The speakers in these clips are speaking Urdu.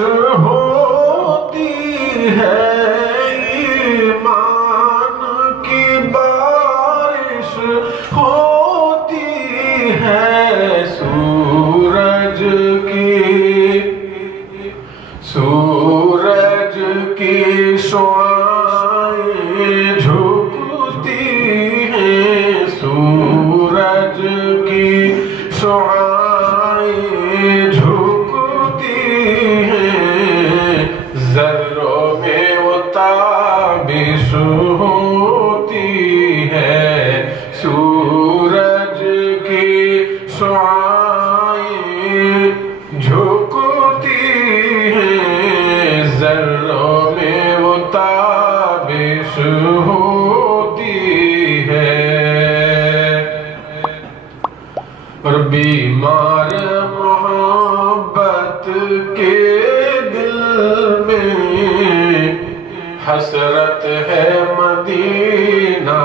ہوتی ہے، ایمان کی بارش ہوتی ہے، سورج کی شعاعیں جھکتی ہیں، سورج کی شعاعیں جھکتی ہیں، ذروں میں وہ تابش ہوتی ہے، سورج کی شعاعیں جھکتی ہیں، ذروں میں وہ تابش ہوتی ہے، اور بیمار محبت کے دل میں حسرت ہے مدینہ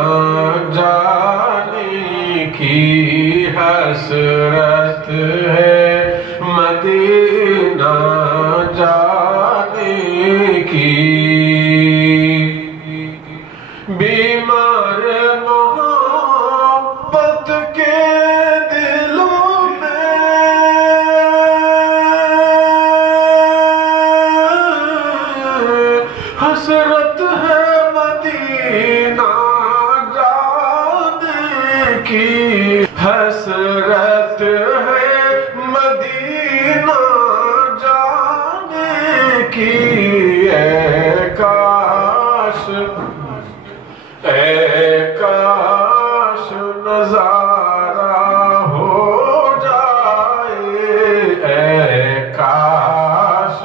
جانے کی، حسرت ہے مدینہ جانے کی، بیمار محبت کے دلوں میں حسرت ہے مدینہ جانے کی، حسرت ہے مدینہ جانے کی، اے کاش نظارہ ہو جائے، اے کاش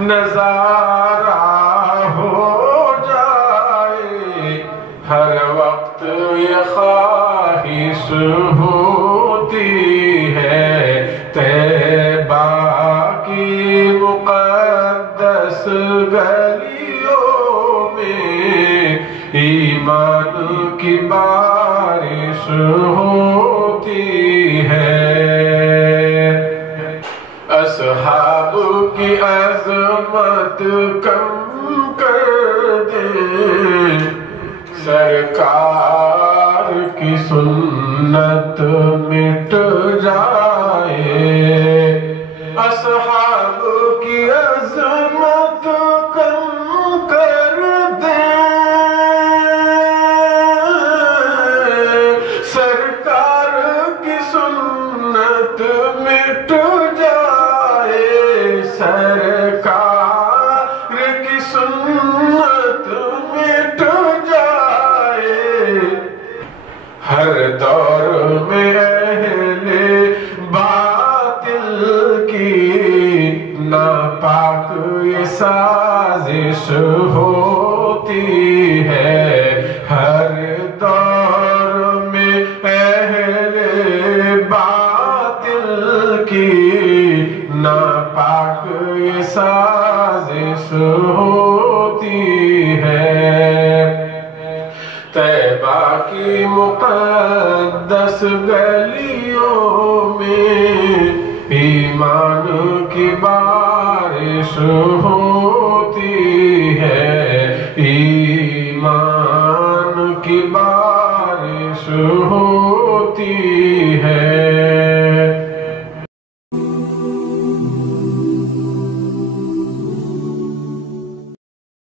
نظارہ ہو جائے، ہر وقت یہ خواہش ہوتی ہے، طیبہ کی مقدس گلیوں میں ایمان کی بارش ہوتی ہے، اصحاب کی عظمت کم کر دیں، سرکار کی سنت مٹ جائے، اصحاب کی عظمت کم کر دیں، سرکار کی سنت مٹ جائے، سرکار کی سنت مٹ جائے، ہر دور میں اہل باطل کی ناپاک یہ سازش ہوتی ہے، ہر دور میں اہل باطل کی ناپاک یہ سازش ہوتی ہے، طیبہ کی مقدس گلیوں میں ایمان کی بارش ہوتی ہے، ایمان کی بارش ہوتی